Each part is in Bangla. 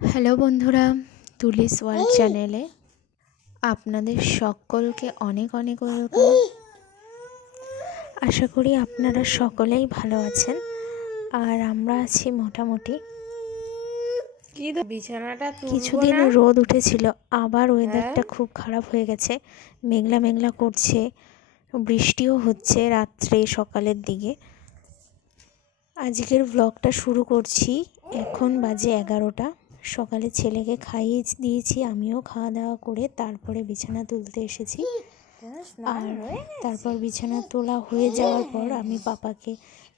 হ্যালো বন্ধুরা, তুলিস ওয়ার্ল্ড চ্যানেলে আপনাদের সকলকে অনেক অনেক ওয়েলকাম। আশা করি আপনারা সকলেই ভালো আছেন আর আমরা আছি মোটামুটি। বিছানাটা কিছুদিন রোদ উঠেছিল, আবার ওয়েদারটা খুব খারাপ হয়ে গেছে, মেঘলা মেঘলা করছে, বৃষ্টিও হচ্ছে রাত্রে সকালের দিকে। আজকের ব্লগটা শুরু করছি। এখন বাজে 11টা। সকালে ছেলেকে খাইয়ে দিয়েছি, আমিও খাওয়া দাওয়া করে তারপরে বিছানা তুলতে এসেছি। আর তারপর বিছানা তোলা হয়ে যাওয়ার পর আমি পাপাকে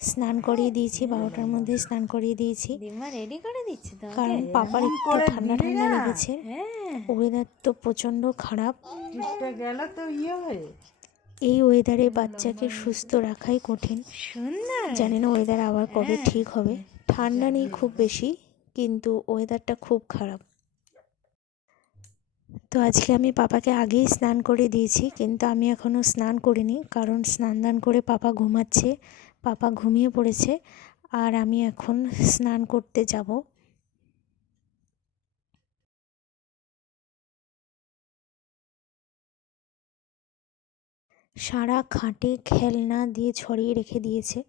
স্নান করিয়ে দিয়েছি, 12টার মধ্যে স্নান করিয়ে দিয়েছি, রেডি করে দিচ্ছি তো, কারণ পাপার একটু ঠান্ডা ঠান্ডা লেগেছে। ওয়েদার তো প্রচণ্ড খারাপ, গেল তো হয়ে। এই ওয়েদারে বাচ্চাকে সুস্থ রাখাই কঠিন। জানি না ওয়েদার আবার কবে ঠিক হবে। ঠান্ডা নেই খুব বেশি, কিন্তু ওয়েদারটা খুব খারাপ। তো আজকে আমি পাপাকে আগেই স্নান করে দিয়েছি, কিন্তু আমি এখনও স্নান করিনি, কারণ স্নান দান করে পাপা ঘুমাচ্ছে, পাপা ঘুমিয়ে পড়েছে, আর আমি এখন স্নান করতে যাব। সারা খাটে খেলনা দিয়ে ছড়িয়ে রেখে দিয়েছে।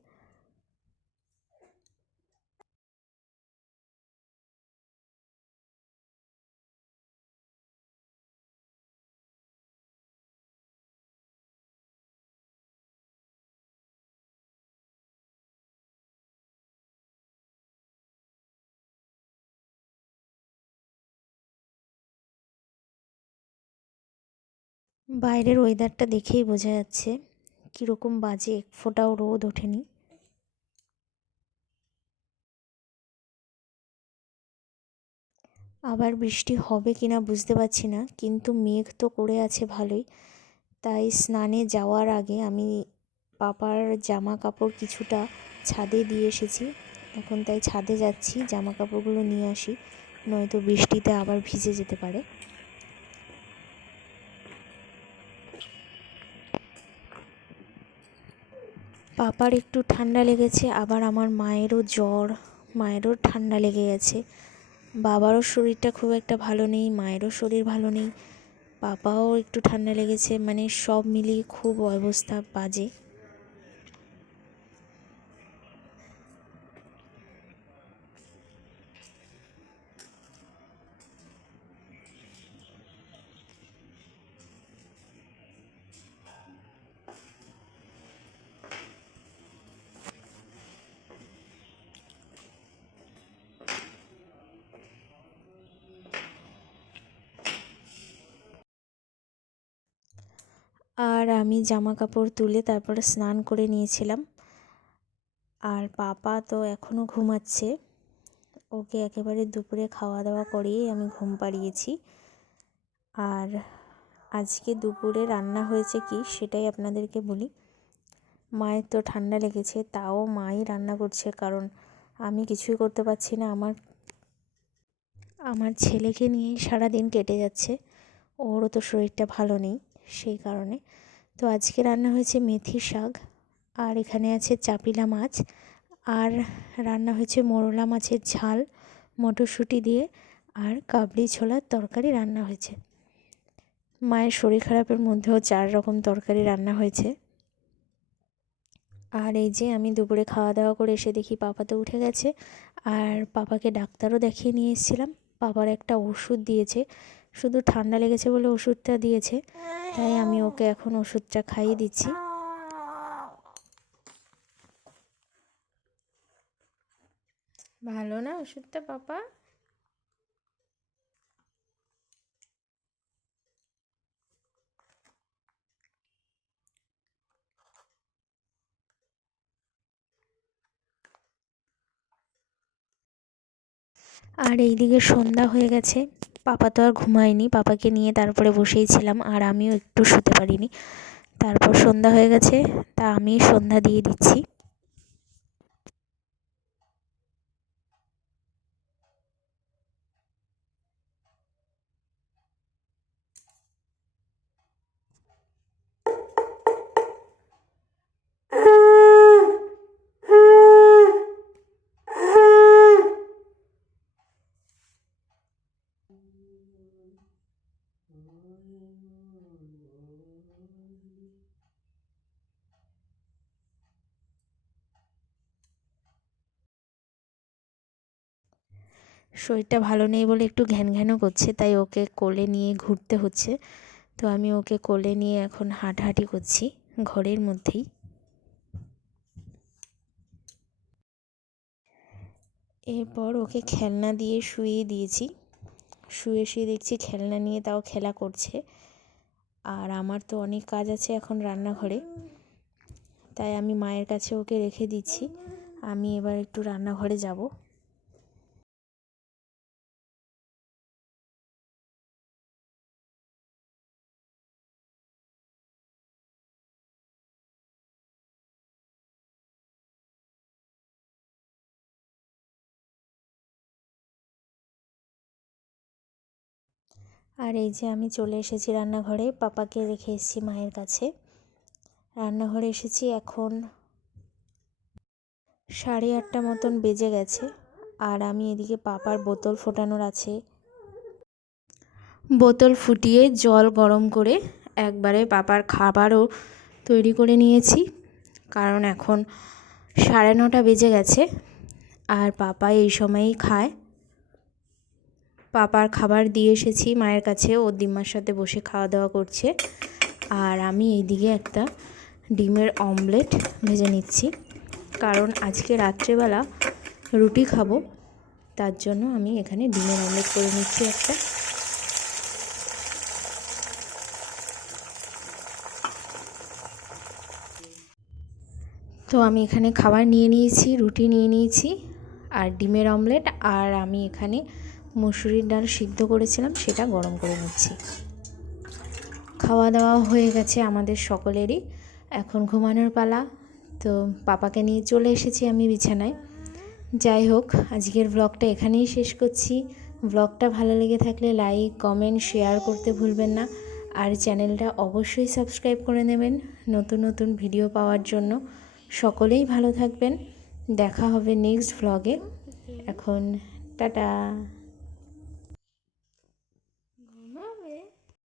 বাইরের ওয়েদারটা দেখেই বোঝা যাচ্ছে কীরকম বাজে, এক ফোঁটাও রোদ ওঠেনি। আবার বৃষ্টি হবে কিনা বুঝতে পারছি না, কিন্তু মেঘ তো করে আছে ভালোই। তাই স্নানে যাওয়ার আগে আমি পাপার জামা কাপড় কিছুটা ছাদে দিয়ে এসেছি। এখন তাই ছাদে যাচ্ছি, জামা কাপড়গুলো নিয়ে আসি, নয়তো বৃষ্টিতে আবার ভিজে যেতে পারে। পাপার একটু ঠান্ডা লেগেছে, আবার আমার মায়েরও জ্বর, মায়েরও ঠান্ডা লেগে গেছে। বাবারও শরীরটা খুব একটা ভালো নেই, মায়েরও শরীর ভালো নেই, পাপাও একটু ঠান্ডা লেগেছে, মানে সব মিলিয়ে খুব অবস্থা বাজে। আর আমি জামা কাপড় তুলে তারপরে স্নান করে নিয়েছিলাম। আর পাপা তো এখনও ঘুমাচ্ছে, ওকে একেবারে দুপুরে খাওয়া দাওয়া করিয়েই আমি ঘুম পাড়িয়েছি। আর আজকে দুপুরে রান্না হয়েছে কি সেটাই আপনাদেরকে বলি। মায়ের তো ঠান্ডা লেগেছে, তাও মাই রান্না করছে, কারণ আমি কিছুই করতে পারছি না। আমার ছেলেকে নিয়েই সারাদিন কেটে যাচ্ছে, ওরও তো শরীরটা ভালো নেই, সেই কারণে। তো আজকে রান্না হয়েছে মেথি শাক, আর এখানে আছে চাপিলা মাছ, আর রান্না হয়েছে মোরলা মাছের ঝাল মটরশুঁটি দিয়ে, আর কাবলি ছোলার তরকারি রান্না হয়েছে। মায়ের শরীর খারাপের মধ্যেও 4 রকম তরকারি রান্না হয়েছে। আর এই যে আমি দুপুরে খাওয়া দাওয়া করে এসে দেখি পাপা তো উঠে গেছে, আর পাপাকে ডাক্তারও দেখিয়ে নিয়ে এসেছিলাম। পাপার একটা ওষুধ দিয়েছে, শুধু ঠান্ডা লেগেছে বলে ওষুধটা দিয়েছে, তাই আমি ওকে এখন ওষুধটা খাইয়ে দিচ্ছি। ভালো না ওষুধটা পাপা? আর এইদিকে সন্ধ্যা হয়ে গেছে, পাপা তো আর ঘুমায়নি, পাপাকে নিয়ে তারপরে বসেই ছিলাম, আর আমিও একটু শুতে পারিনি। তারপর সন্ধ্যা হয়ে গেছে, তা আমি সন্ধ্যা দিয়ে দিচ্ছি। শরীরটা ভালো নেই বলে একটু ঘ্যান ঘ্যানও করছে, তাই ওকে কোলে নিয়ে ঘুরতে হচ্ছে। তো আমি ওকে কোলে নিয়ে এখন হাঁটাহাঁটি করছি ঘরের মধ্যেই। এরপর ওকে খেলনা দিয়ে শুইয়ে দিয়েছি। শুয়ে দেখছি খেলনা নিয়ে তাও খেলা করছে। আর আমার তো অনেক কাজ আছে এখন রান্নাঘরে, তাই আমি মায়ের কাছে ওকে রেখে দিচ্ছি। আমি এবার একটু রান্নাঘরে যাব। আর এই যে আমি চলে এসেছি রান্নাঘরে, পাপাকে রেখে এসেছি মায়ের কাছে। রান্নাঘরে এসেছি, এখন 8:30 মতন বেজে গেছে। আর আমি এদিকে পাপার বোতল ফোটানোর আছে। বোতল ফুটিয়ে জল গরম করে একবারে পাপার খাবারও তৈরি করে নিয়েছি, কারণ এখন 9:30 বেজে গেছে আর পাপা এই সময়েই খায়। পাপার খাবার দিয়ে এসেছি মায়ের কাছে, ও দিম্মার সাথে বসে খাওয়া দাওয়া করছে। আর আমি এইদিকে একটা ডিমের অমলেট ভেজে নিচ্ছি, কারণ আজকে রাত্রেবেলা রুটি খাবো, তার জন্য আমি এখানে ডিমের অমলেট করে নিচ্ছি একটা। তো আমি এখানে খাবার নিয়ে নিয়েছি, রুটি নিয়ে নিয়েছি আর ডিমের অমলেট, আর আমি এখানে মুসুরির ডাল সিদ্ধ করেছিলাম সেটা গরম করে নিচ্ছি। খাওয়া দাওয়া হয়ে গেছে আমাদের সকলেরই, এখন ঘুমানোর পালা। তো পাপাকে নিয়ে চলে এসেছি আমি বিছানায়। যাই হোক, আজকের ব্লগটা এখানেই শেষ করছি। ব্লগটা ভালো লেগে থাকলে লাইক, কমেন্ট, শেয়ার করতে ভুলবেন না। আর চ্যানেলটা অবশ্যই সাবস্ক্রাইব করে নেবেন নতুন নতুন ভিডিও পাওয়ার জন্য। সকলেই ভালো থাকবেন, দেখা হবে নেক্সট ব্লগে। এখন টাটা।